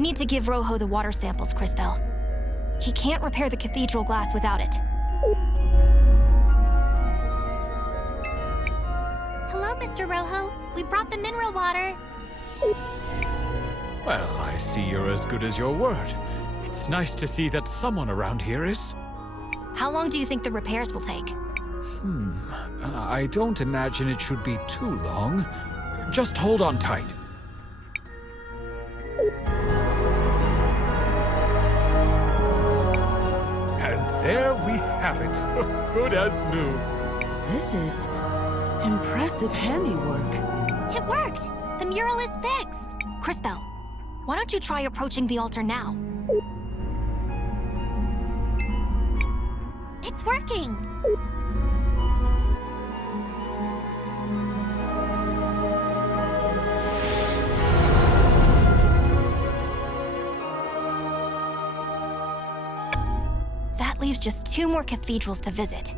We need to give Rojo the water samples, Crisbell. He can't repair the cathedral glass without it. Hello, Mr. Rojo. We brought the mineral water. Well, I see you're as good as your word. It's nice to see that someone around here is. How long do you think the repairs will take? I don't imagine it should be too long. Just hold on tight. And there we have it. Good as new. This is impressive handiwork. It worked! The mural is fixed! Crisbell, why don't you try approaching the altar now? It's working! That leaves just 2 more cathedrals to visit.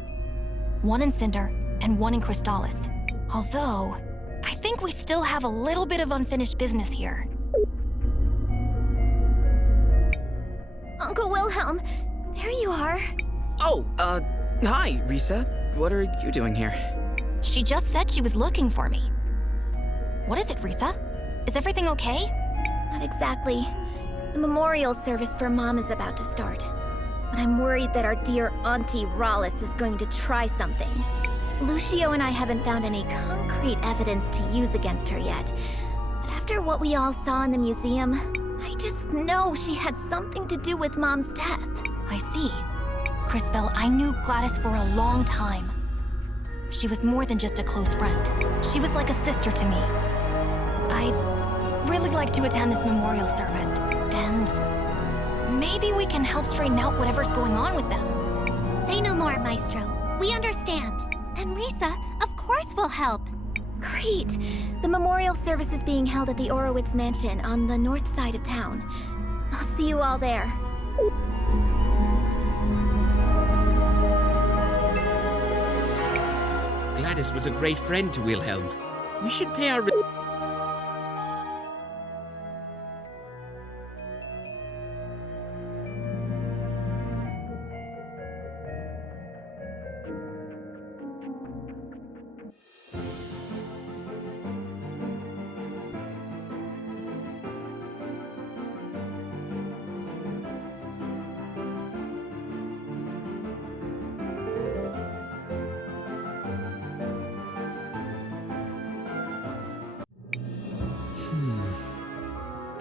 One in Cinder and one in Crystallis. Although, I think we still have a little bit of unfinished business here. Uncle Wilhelm, there you are. Oh, hi, Risa. What are you doing here? She just said she was looking for me. What is it, Risa? Is everything okay? Not exactly. The memorial service for Mom is about to start. But I'm worried that our dear Auntie Rallis is going to try something. Lucio and I haven't found any concrete evidence to use against her yet. But after what we all saw in the museum, I just know she had something to do with Mom's death. I see. Crisbell, I knew Gladys for a long time. She was more than just a close friend. She was like a sister to me. I'd really like to attend this memorial service, and maybe we can help straighten out whatever's going on with them. Say no more, Maestro. We understand. And Risa, of course will help. Great! The memorial service is being held at the Orowitz Mansion on the north side of town. I'll see you all there. Gladys was a great friend to Wilhelm. We should pay our...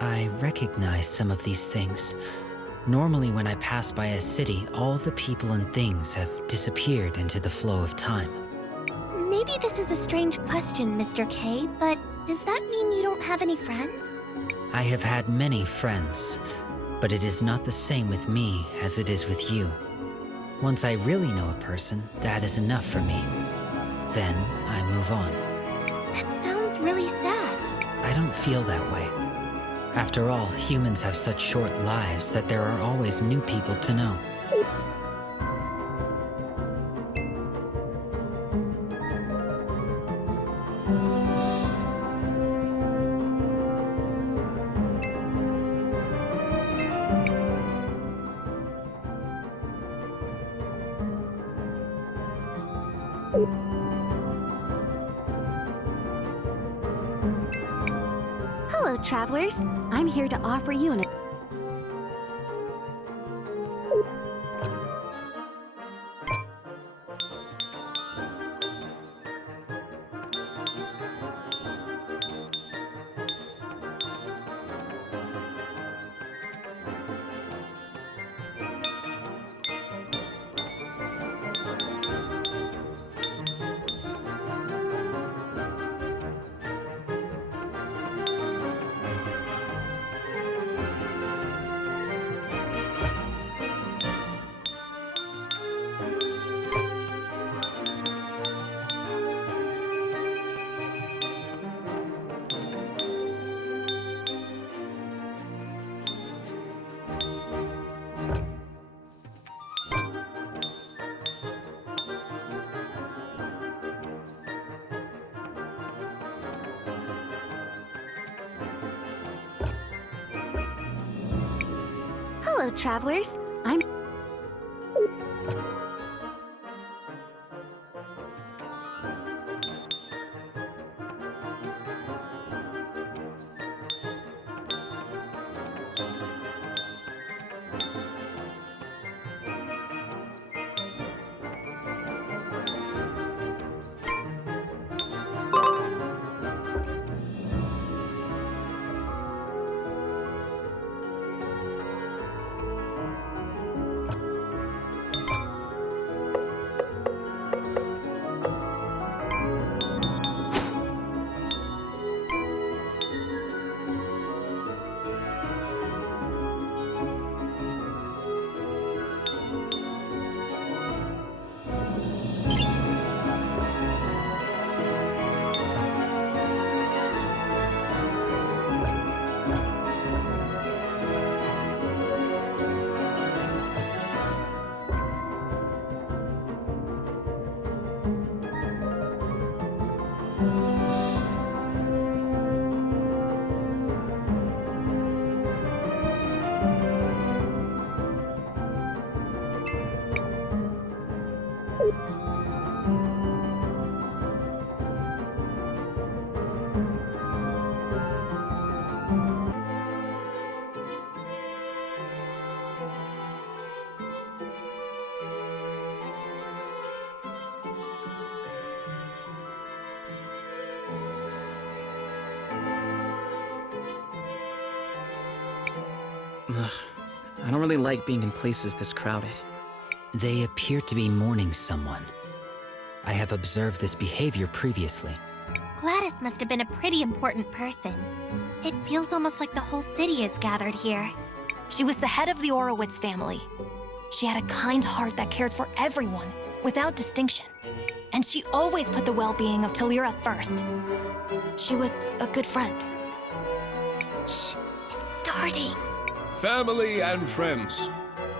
I recognize some of these things. Normally when I pass by a city, all the people and things have disappeared into the flow of time. Maybe this is a strange question, Mr. K, but does that mean you don't have any friends? I have had many friends, but it is not the same with me as it is with you. Once I really know a person, that is enough for me. Then I move on. That sounds really sad. I don't feel that way. After all, humans have such short lives that there are always new people to know. Hello, travelers. I'm here to offer you an... Hello, travelers. I'm... Ugh, I don't really like being in places this crowded. They appear to be mourning someone. I have observed this behavior previously. Gladys must have been a pretty important person. It feels almost like the whole city is gathered here. She was the head of the Orowitz family. She had a kind heart that cared for everyone, without distinction. And she always put the well-being of Talira first. She was a good friend. Shh, it's starting. Family and friends,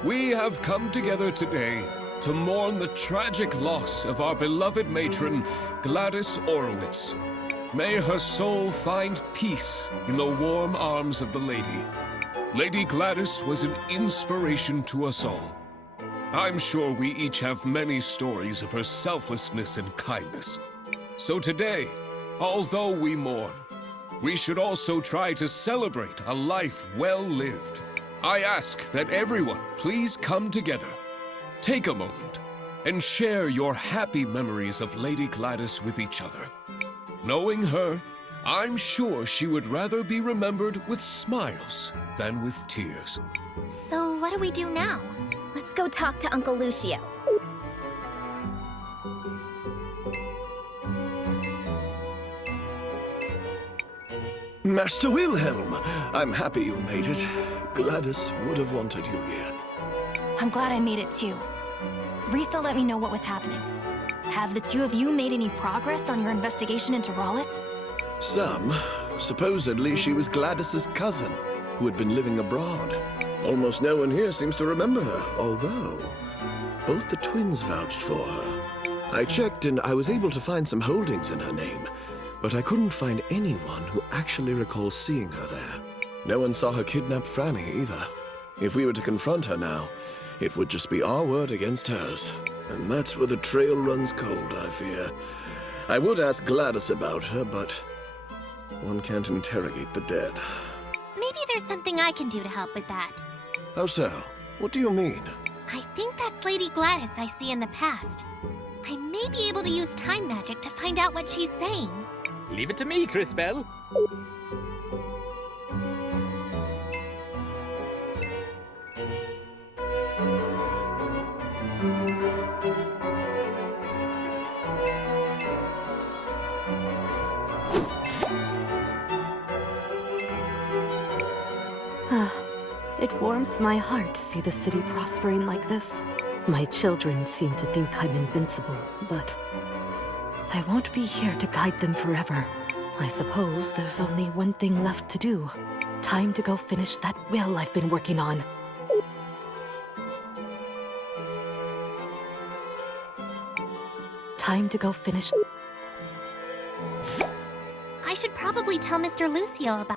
we have come together today to mourn the tragic loss of our beloved matron, Gladys Orowitz. May her soul find peace in the warm arms of the lady. Lady Gladys was an inspiration to us all. I'm sure we each have many stories of her selflessness and kindness. So today, although we mourn, we should also try to celebrate a life well lived. I ask that everyone please come together, take a moment, and share your happy memories of Lady Gladys with each other. Knowing her, I'm sure she would rather be remembered with smiles than with tears. So what do we do now? Let's go talk to Uncle Lucio. Master Wilhelm, I'm happy you made it. Gladys would have wanted you here. I'm glad I made it too. Risa let me know what was happening. Have the two of you made any progress on your investigation into Rallis? Some. Supposedly she was Gladys's cousin, who had been living abroad. Almost no one here seems to remember her, although both the twins vouched for her. I checked and I was able to find some holdings in her name, but I couldn't find anyone who actually recalls seeing her there. No one saw her kidnap Franny either. If we were to confront her now, it would just be our word against hers. And that's where the trail runs cold, I fear. I would ask Gladys about her, but one can't interrogate the dead. Maybe there's something I can do to help with that. How so? What do you mean? I think that's Lady Gladys I see in the past. I may be able to use time magic to find out what she's saying. Leave it to me, Cris Bell. It warms my heart to see the city prospering like this. My children seem to think I'm invincible, but I won't be here to guide them forever. I suppose there's only one thing left to do. Time to go finish that will I've been working on. Time to go finish... I should probably tell Mr. Lucio about...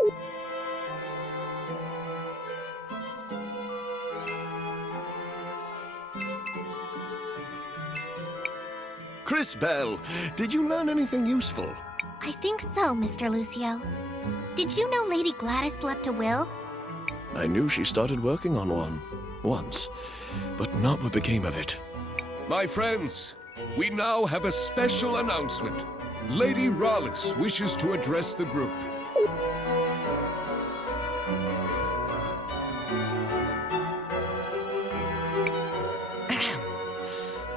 Cris Bell, did you learn anything useful? I think so, Mr. Lucio. Did you know Lady Gladys left a will? I knew she started working on one. Once. But not what became of it. My friends, we now have a special announcement. Lady Rallis wishes to address the group.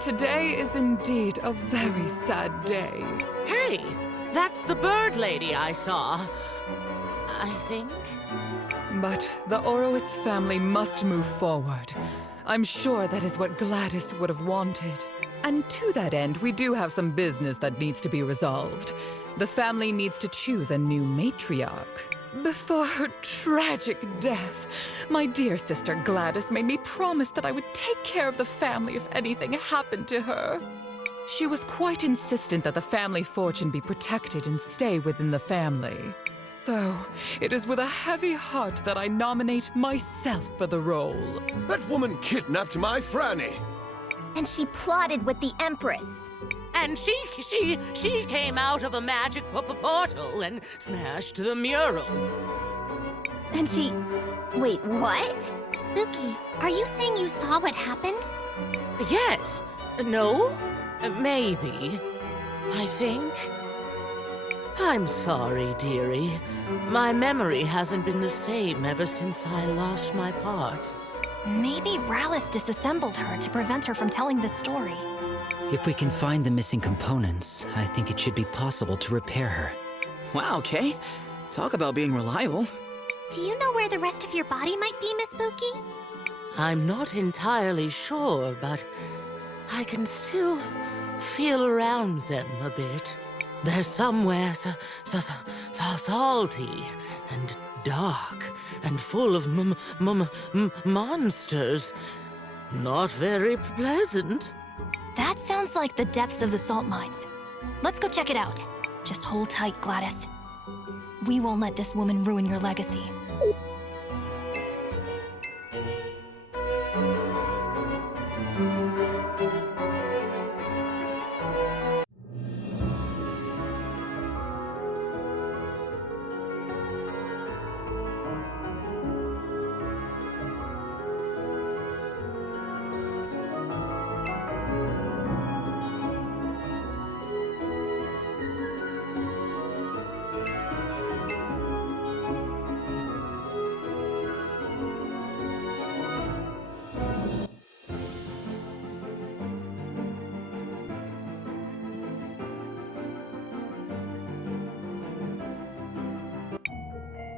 Today is indeed a very sad day. Hey, that's the bird lady I saw. I think. But the Orowitz family must move forward. I'm sure that is what Gladys would have wanted. And to that end, we do have some business that needs to be resolved. The family needs to choose a new matriarch. Before her tragic death, my dear sister Gladys made me promise that I would take care of the family if anything happened to her. She was quite insistent that the family fortune be protected and stay within the family. So, it is with a heavy heart that I nominate myself for the role. That woman kidnapped my Franny. And she plotted with the Empress. And she came out of a magic portal and smashed the mural. And she... Wait, what? Buki, are you saying you saw what happened? Yes. No? Maybe. I think. I'm sorry, dearie. My memory hasn't been the same ever since I lost my part. Maybe Rallis disassembled her to prevent her from telling this story. If we can find the missing components, I think it should be possible to repair her. Wow, Kay. Talk about being reliable. Do you know where the rest of your body might be, Miss Buki? I'm not entirely sure, but I can still feel around them a bit. They're somewhere salty and dark and full of monsters. Not very pleasant. That sounds like the depths of the salt mines. Let's go check it out. Just hold tight, Gladys. We won't let this woman ruin your legacy.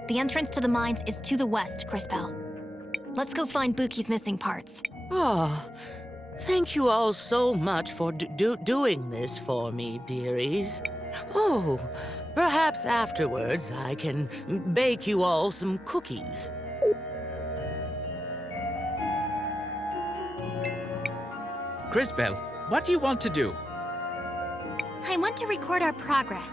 The entrance to the mines is to the west, Cris Bell. Let's go find Buki's missing parts. Oh, thank you all so much for doing this for me, dearies. Oh, perhaps afterwards I can bake you all some cookies. Cris Bell, what do you want to do? I want to record our progress.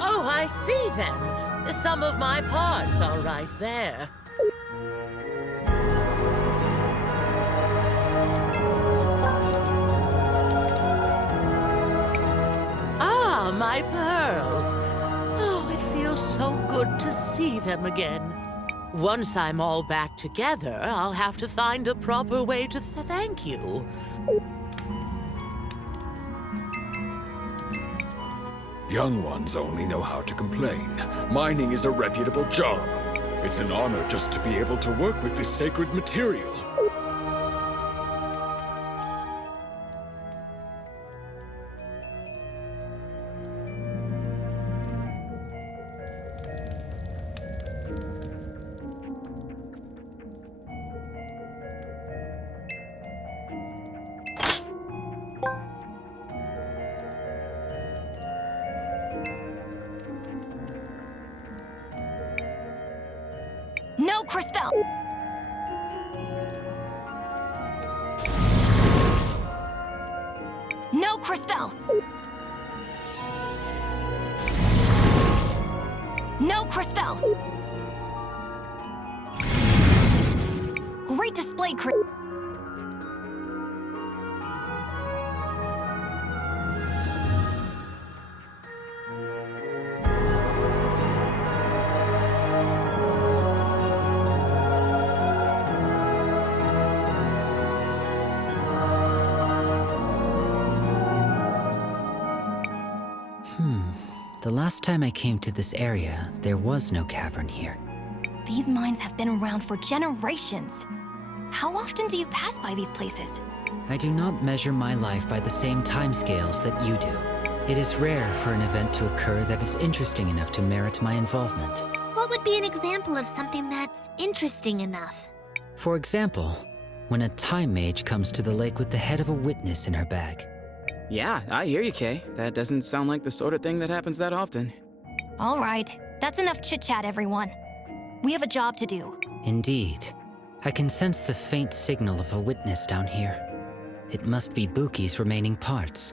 Oh, I see them. Some of my parts are right there. Ah, my pearls. Oh, it feels so good to see them again. Once I'm all back together, I'll have to find a proper way to thank you. Young ones only know how to complain. Mining is a reputable job. It's an honor just to be able to work with this sacred material. No, Cris Bell! No, Cris Bell! No, Crispell! Great display, Cris. The last time I came to this area, there was no cavern here. These mines have been around for generations. How often do you pass by these places? I do not measure my life by the same timescales that you do. It is rare for an event to occur that is interesting enough to merit my involvement. What would be an example of something that's interesting enough? For example, when a time mage comes to the lake with the head of a witness in her bag. Yeah, I hear you, Kay. That doesn't sound like the sort of thing that happens that often. All right, that's enough chit-chat, everyone. We have a job to do. Indeed. I can sense the faint signal of a witness down here. It must be Buki's remaining parts.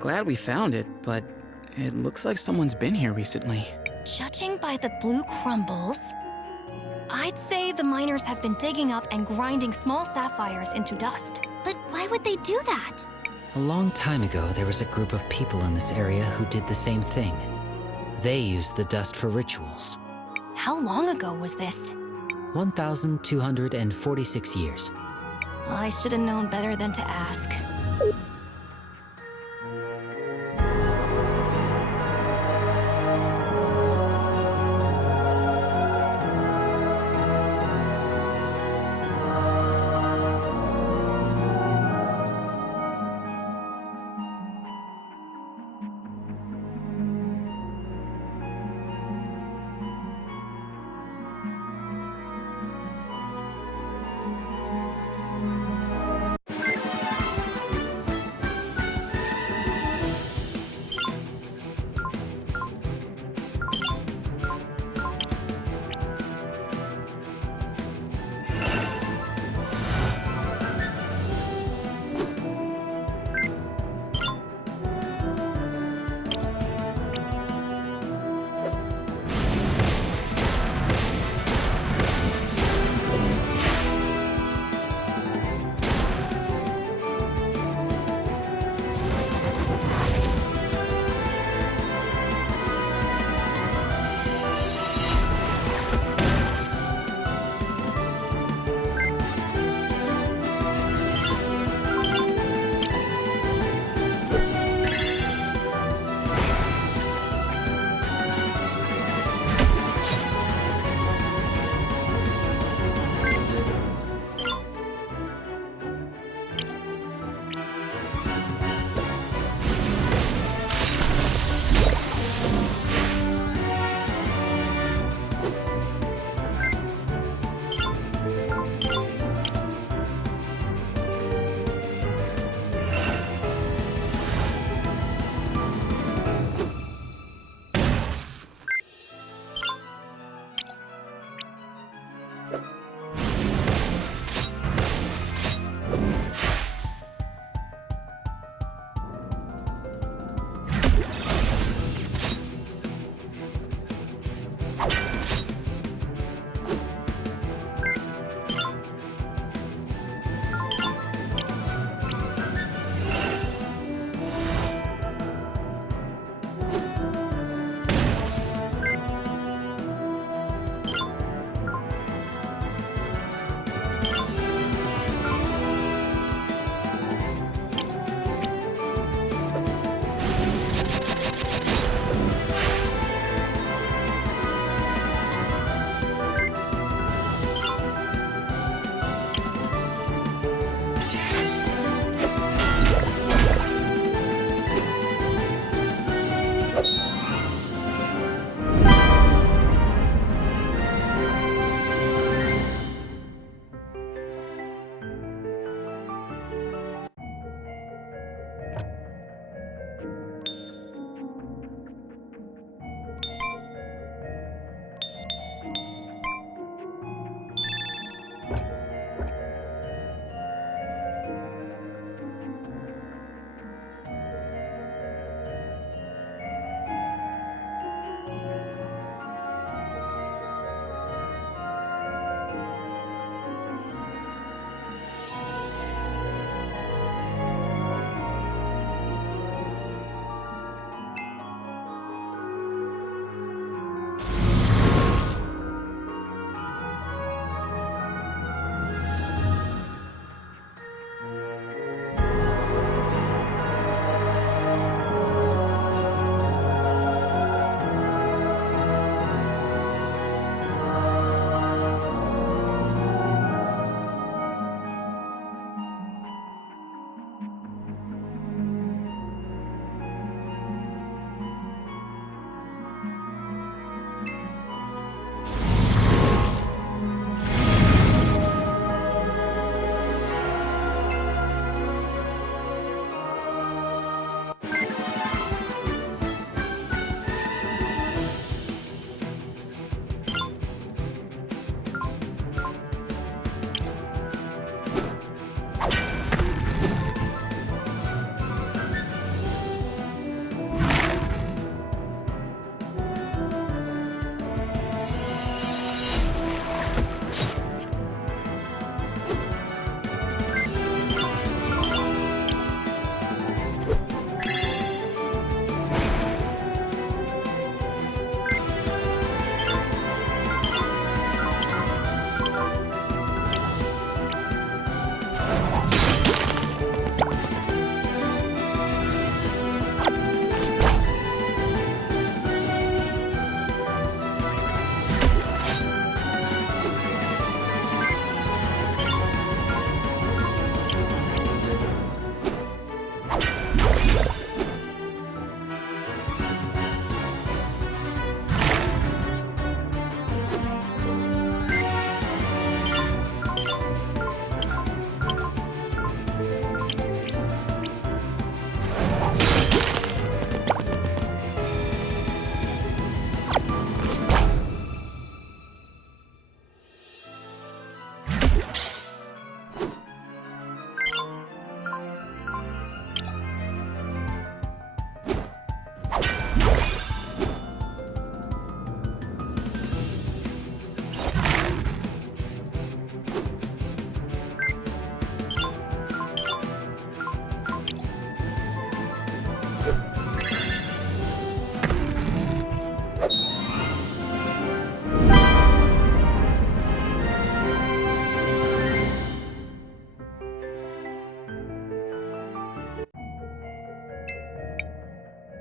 glad we found it, but it looks like someone's been here recently. Judging by the blue crumbles, I'd say the miners have been digging up and grinding small sapphires into dust. But why would they do that? A long time ago, there was a group of people in this area who did the same thing. They used the dust for rituals. How long ago was this? 1,246 years. I should have known better than to ask.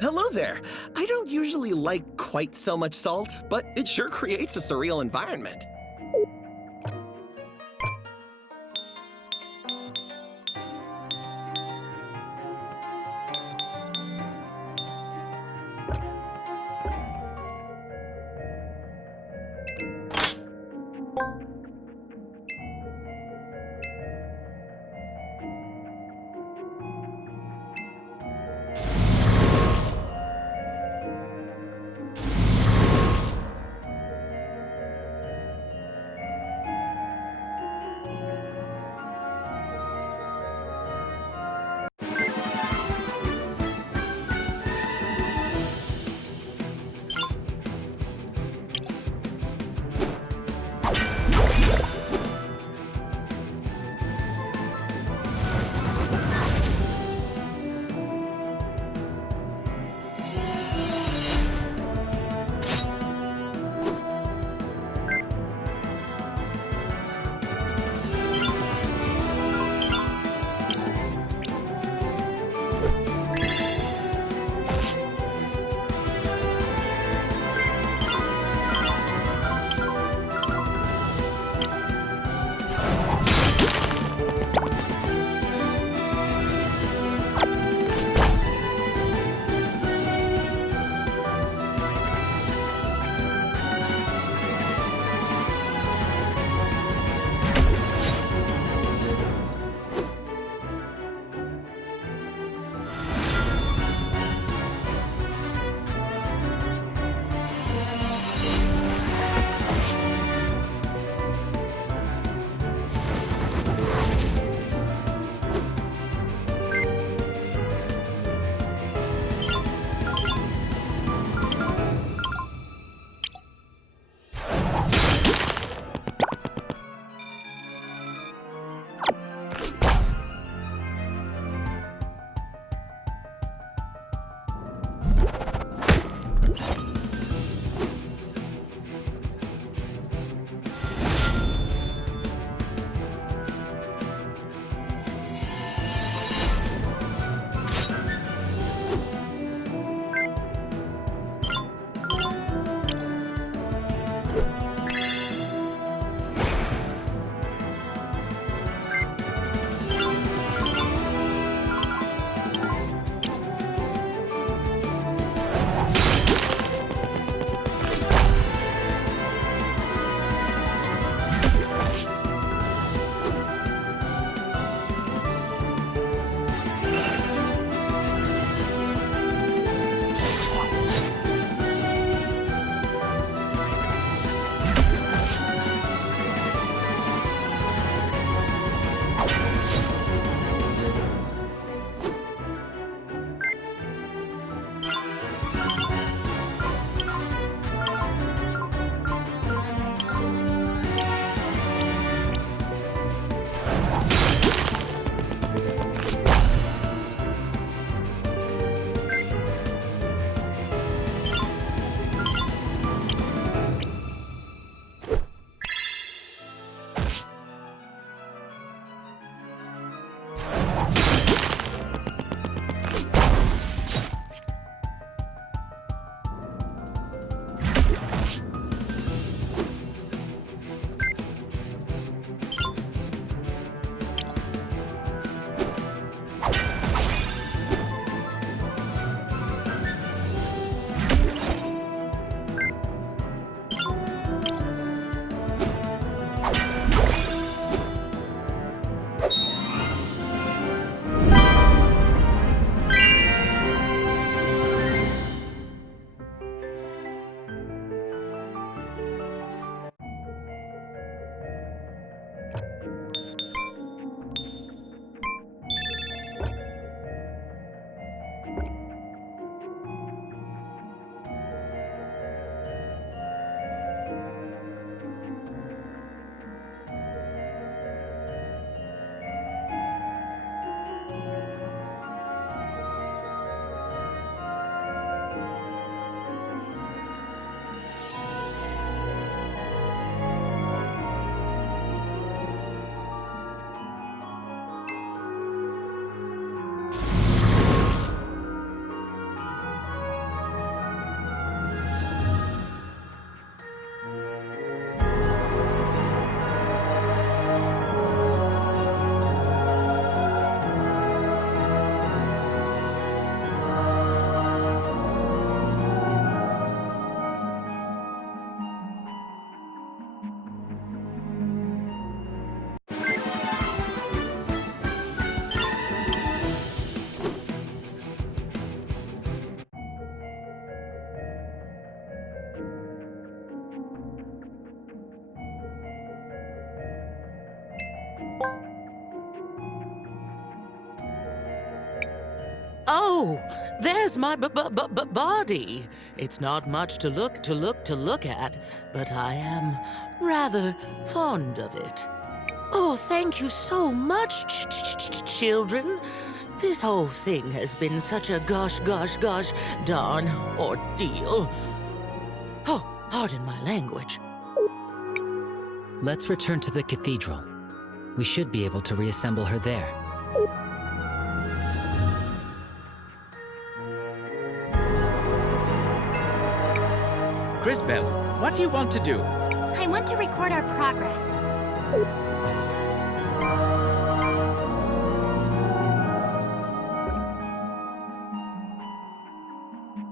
Hello there. I don't usually like quite so much salt, but it sure creates a surreal environment. Oh, there's my body. It's not much to look at, but I am rather fond of it. Oh, thank you so much, children. This whole thing has been such a gosh darn ordeal. Oh, pardon my language. Let's return to the cathedral. We should be able to reassemble her there. Crisbel, what do you want to do? I want to record our progress.